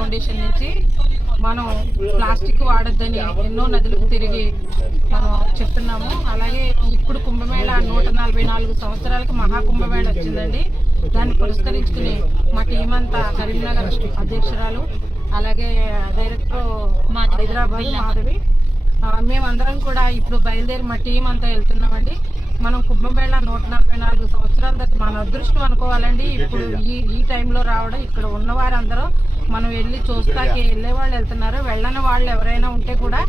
Foundation నుంచి మనం plastic వాడొద్దని ఎన్నో నదులకు తిరిగి మనం చెప్తున్నాము. అలాగే ఇప్పుడు కుంభమేళ నూట నలభై నాలుగు సంవత్సరాలకి మహాకుంభమేళ వచ్చిందండి. దాన్ని పురస్కరించుకుని మా టీం అంతా కరీంనగర్ అధ్యక్షురాలు అలాగే డైరెక్టర్ హైదరాబాద్ మాధవి. మేమందరం కూడా ఇప్పుడు బయలుదేరి మా టీం అంతా వెళ్తున్నామండి. మనం కుంభమేళ నూట నలభై నాలుగు సంవత్సరాల తర్వాత మన అదృష్టం అనుకోవాలండి. ఇప్పుడు ఈ ఈ టైంలో రావడం ఇక్కడ ఉన్న వారందరూ మనం వెళ్ళి చూస్తాకి వెళ్ళే వాళ్ళు వెళ్తున్నారు. వెళ్ళని వాళ్ళు ఎవరైనా ఉంటే కూడా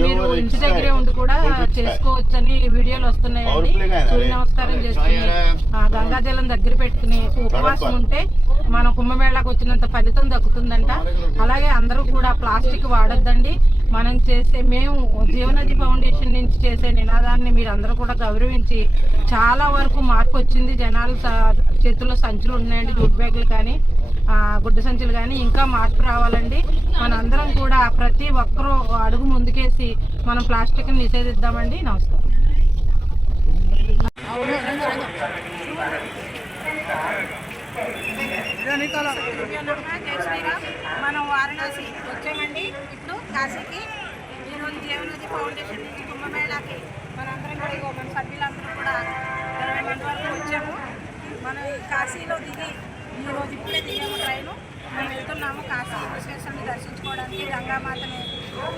మీరు ఇంటి దగ్గరే ఉండి కూడా చేసుకోవచ్చని వీడియోలు వస్తున్నాయండి. సూర్య నమస్కారం చేసుకుని గంగాజలం దగ్గర పెట్టుకుని ఉపవాసం ఉంటే మన కుంభమేళాకు వచ్చినంత ఫలితం దక్కుతుందంట. అలాగే అందరూ కూడా ప్లాస్టిక్ వాడొద్దండి. మనం చేసే మేము జీవనది ఫౌండేషన్ నుంచి చేసే నినాదాన్ని మీరు అందరూ కూడా గౌరవించి చాలా వరకు మార్పు వచ్చింది. జనాలు చేతుల్లో సంచులు ఉన్నాయండి జూట్ బ్యాగులు కానీ గుడ్డ సంచులు కానీ ఇంకా మార్పు రావాలండి. మనందరం కూడా ప్రతి ఒక్కరూ అడుగు ముందుకేసి మనం ప్లాస్టిక్ని నిషేధిద్దామండి. నమస్కారం. మనం వారణాసి వచ్చామండి ఇప్పుడు కాశీకి ఈరోజు జీవనది ఫౌండేషన్ నుంచి కుంభమేళాకి మనందరం కూడా ఇగో మన సభ్యులందరూ కూడా ఇరవై మంది వరకు వచ్చాము. మనం ఈ కాశీలో దిగి ఈరోజు ఇప్పుడే దిగాము ట్రైను. మేము వెళ్తున్నాము కాశీ విశ్వేశ్వరుని దర్శించుకోవడానికి గంగామాతని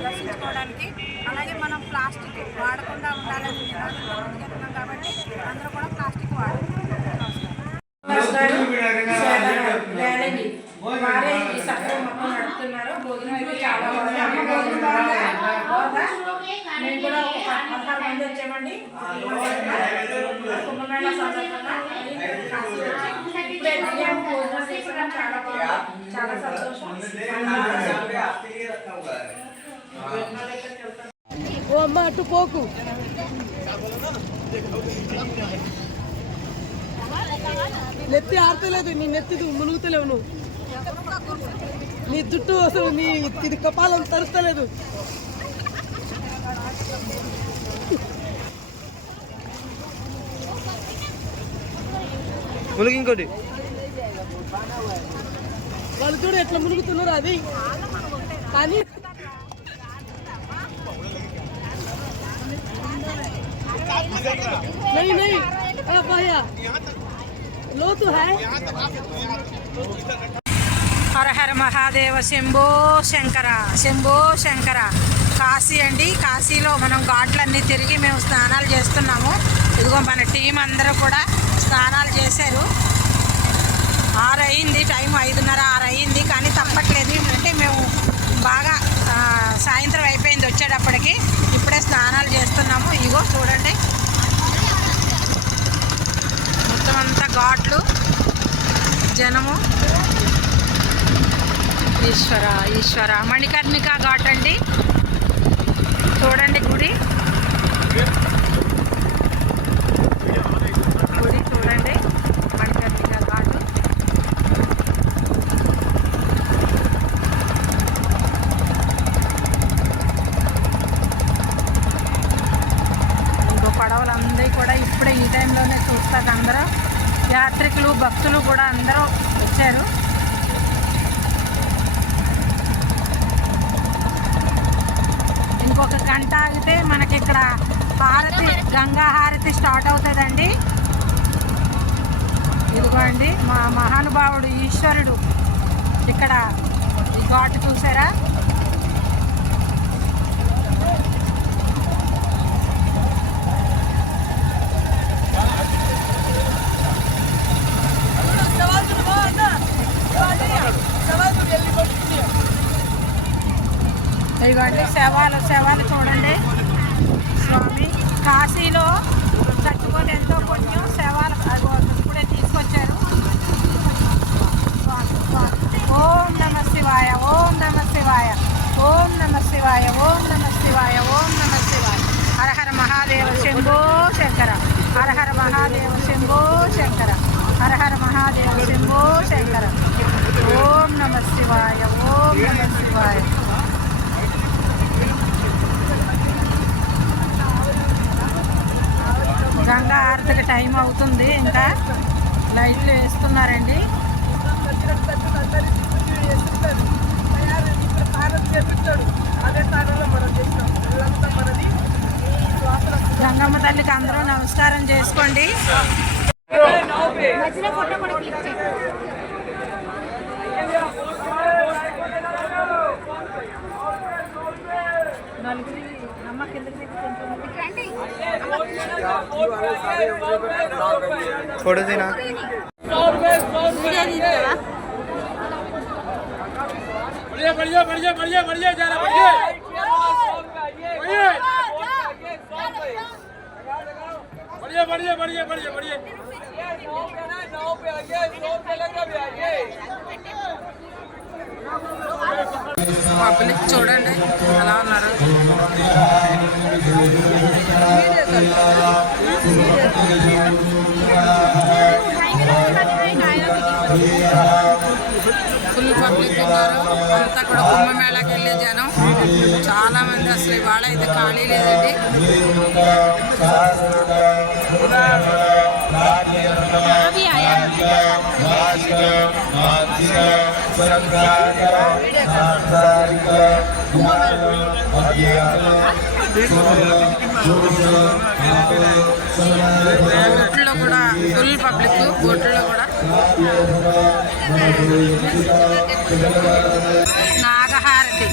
దర్శించుకోవడానికి. అలాగే మనం ప్లాస్టిక్ వాడకుండా ఉండాలని చెప్తున్నాం ముందుకెళ్తున్నాం కాబట్టి అందరూ కూడా ప్లాస్టిక్ వాడాలి కుంభమేళ సందర్భంగా. చాలా చాలా సంతోషం. ఓ అమ్మ అటు పోకు. నెత్తి ఆడతలేదు నీ నెత్తి మునుగుతలేవు నువ్వు. నీ జుట్టు అసలు నీ ఇది కపాలం తరుస్తలేదు. ములుగు ఇంకోటి వాళ్ళు చూడు ఎట్లా మునుగుతున్నారు అది కానీ नहीं नहीं अरे भैया लो तो है హర హర మహాదేవ శంభో శంకర శంభో శంకర కాశీ అండి కాశీలో మనం ఘాట్లన్నీ తిరిగి మేము స్నానాలు చేస్తున్నాము ఇదిగో మన టీం అందరూ కూడా స్నానాలు చేశారు. ఆరు అయింది టైం ఐదున్నర ఆరు అయింది కానీ తప్పట్లేదు. అంటే మేము బాగా సాయంత్రం అయిపోయింది వచ్చేటప్పటికి. ఇప్పుడే స్నానాలు చేస్తున్నాము. ఇగో చూడండి. మొత్తం అంతా ఘాట్లు జనము. ఈశ్వర ఈశ్వర. మణికర్ణిక ఘాట్ అండి. చూడండి గుడి చూడండి మణికర్ణిక ఘాట్ ఇంకో పడవలందరూ కూడా ఇప్పుడే ఈ చూస్తారు అందరూ. యాత్రికులు భక్తులు కూడా అందరూ వచ్చారు. ఇంకొక గంట ఆగితే మనకి ఇక్కడ హారతి గంగా హారతి స్టార్ట్ అవుతుందండి. ఇదిగోండి మా మహానుభావుడు ఈశ్వరుడు ఇక్కడ ఈ ఘాట్ చూసారా? ఇవన్నీ శవాలు శవాలు చూడండి. స్వామి కాశీలో చచ్చిపోతే ఎంతో పుణ్యం శవాలు ఇప్పుడే తీసుకొచ్చారు. ఓం నమ శివాయ ఓం నమ శివాయ ఓం నమ శివాయ ఓం నమ శివాయ ఓం నమ శివాయ. హరహర మహాదేవ శంభో శంకర హరహర మహాదేవ శంభో శంకర హరహర మహాదేవ శంభో శంకర ఓం నమ శివాయ ఓం నమ శివాయ గంగా ఆరతికి టైం అవుతుంది. ఇంకా లైట్లు వేస్తున్నారండి. గంగమ్మ తల్లికి అందరూ నమస్కారం చేసుకోండి. మధ్యలో ఫోటో కూడా క్లిక్ చేయండి फ़ोटो देना बढ़िया बढ़िया बढ़िया बढ़िया बढ़िया जा रहा बढ़िया बढ़िया बढ़िया बढ़िया बढ़िया। పబ్లిక్ చూడండి ఎలా ఉన్నారు? ఫుల్ పబ్లిక్ ఉన్నారు. అంతా కూడా కుంభమేళాకి వెళ్ళే జనం. చాలా మంది అసలు ఇవాళ ఇది ఖాళీ లేదండి. आदिक आदिक सरंगाय सांसारिक कुमार अज्ञान सोल जोश आपे గోట్లో కూడా ఫుల్ పబ్లిక్ గోట్లో కూడా నాగహారతి